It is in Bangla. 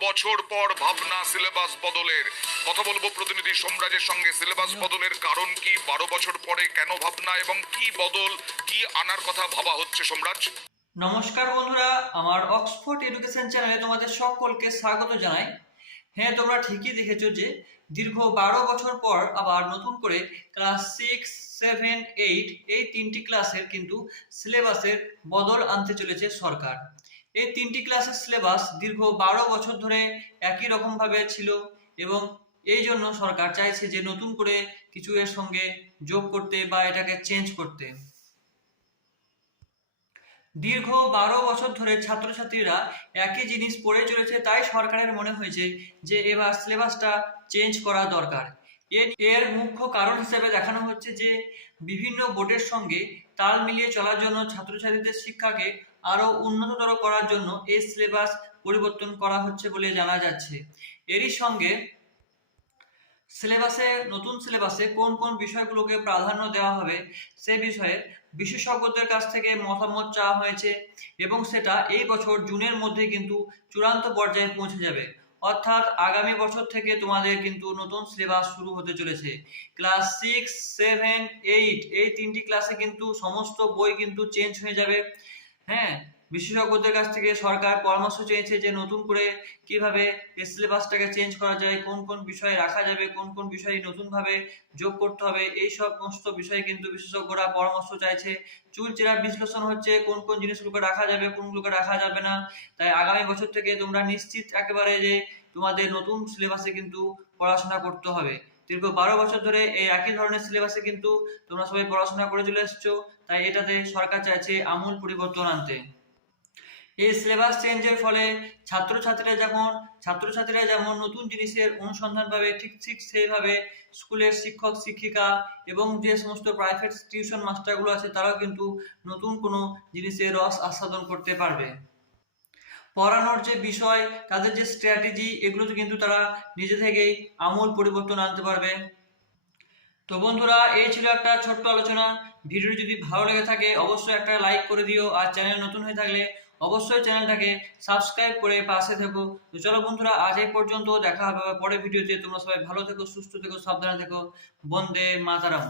বছর পর ভাবনা সিলেবাস বদলের। কথা বলব প্রতিনিধি সোমরাজের সঙ্গে। সিলেবাস বদলের কারণ কি? বারো বছর পরে কেন ভাবনা এবং কি বদল? কি আনার কথা ভাবা হচ্ছে সোমরাজ? নমস্কার বন্ধুরা আমার অক্সফোর্ড এডুকেশন চ্যানেলে তোমাদের সকলকে স্বাগত জানাই। হ্যাঁ তোমরা ঠিকই দেখেছ যে দীর্ঘ বারো বছর পর আবার নতুন করে ক্লাস সিক্স সেভেন এইট এই তিনটি ক্লাসের কিন্তু সিলেবাসের বদল আনতে চলেছে সরকার। এই তিনটি ক্লাসের সিলেবাস দীর্ঘ বারো বছর ধরে একই রকমভাবে ছিল এবং এই জন্য সরকার চাইছে যে নতুন করে কিছু এর সঙ্গে যোগ করতে বা এটাকে চেঞ্জ করতে। দীর্ঘ বারো বছর ধরে ছাত্রছাত্রীরা একই জিনিস পড়ে চলেছে, তাই সরকারের মনে হয়েছে যে এবার সিলেবাসটা চেঞ্জ করা দরকার। এর এর মুখ্য কারণ হিসেবে দেখানো হচ্ছে যে বিভিন্ন বোর্ডের সঙ্গে তাল মিলিয়ে চলার জন্য ছাত্রছাত্রীদের শিক্ষাকে আরও উন্নততর করার জন্য এই সিলেবাস পরিবর্তন করা হচ্ছে বলে জানা যাচ্ছে। এরই সঙ্গে সিলেবাসে, নতুন সিলেবাসে কোন কোন বিষয়গুলোকে প্রাধান্য দেওয়া হবে সে বিষয়ে বিশেষজ্ঞদের কাছ থেকে মতামত চাওয়া হয়েছে এবং সেটা এই বছর জুনের মধ্যে কিন্তু চূড়ান্ত পর্যায়ে পৌঁছে যাবে। অর্থাৎ আগামী বছর থেকে তোমাদের কিন্তু নতুন সিলেবাস শুরু হতে চলেছে। ক্লাস সিক্স সেভেন এইট এই তিনটি ক্লাসে কিন্তু সমস্ত বই কিন্তু চেঞ্জ হয়ে যাবে। হ্যাঁ? বিশেষজ্ঞদের কাছ থেকে সরকার পরামর্শ চেয়েছে যে নতুন করে কীভাবে সিলেবাসটাকে চেঞ্জ করা যায়, কোন কোন বিষয়ে রাখা যাবে, কোন কোন বিষয় নতুনভাবে যোগ করতে হবে, এই সমস্ত বিষয়ে কিন্তু বিশেষজ্ঞরা পরামর্শ চাইছে। চুলচেরা বিশ্লেষণ হচ্ছে কোন কোন জিনিসগুলোকে রাখা যাবে, কোনগুলোকে রাখা যাবে না। তাই আগামী বছর থেকে তোমরা নিশ্চিত একেবারে যে তোমাদের নতুন সিলেবাসে কিন্তু পড়াশোনা করতে হবে। দীর্ঘ বারো বছর ধরে এই একই ধরনের সিলেবাসে কিন্তু তোমরা সবাই পড়াশোনা করে চলে এসছো। তাই এটাতে সরকার চাইছে আমূল পরিবর্তন আনতে। এই সিলেবাস চেঞ্জের ফলে ছাত্রছাত্রীরা যখন, ছাত্রছাত্রীরা যেমন নতুন জিনিসের অনুসন্ধান পাবে, ঠিক ঠিক সেইভাবে স্কুলের শিক্ষক, শিক্ষিকা এবং যে সমস্ত প্রাইভেট টিউশন মাস্টারগুলো আছে, তারাও কিন্তু নতুন কোনো জিনিসের রস আস্বাদন করতে পারবে। পড়ানোর যে বিষয়, তাদের যে স্ট্র্যাটেজি এগুলোতে কিন্তু তারা নিজে থেকেই আমূল পরিবর্তন আনতে পারবে। তো বন্ধুরা, এই ছিল একটা ছোট্ট আলোচনা। ভিডিওটি যদি ভালো লেগে থাকে, অবশ্যই একটা লাইক করে দিও। আর চ্যানেল নতুন হয়ে থাকলে অবশ্যই চ্যানেলটাকে সাবস্ক্রাইব করে পাশে থেকো। তো চলো বন্ধুরা, আজ এই পর্যন্ত দেখা হবে পরের ভিডিওতে। তোমরা সবাই ভালো থেকো, সুস্থ থেকো, সাবধানে থেকো। বন্দে মাতারাম।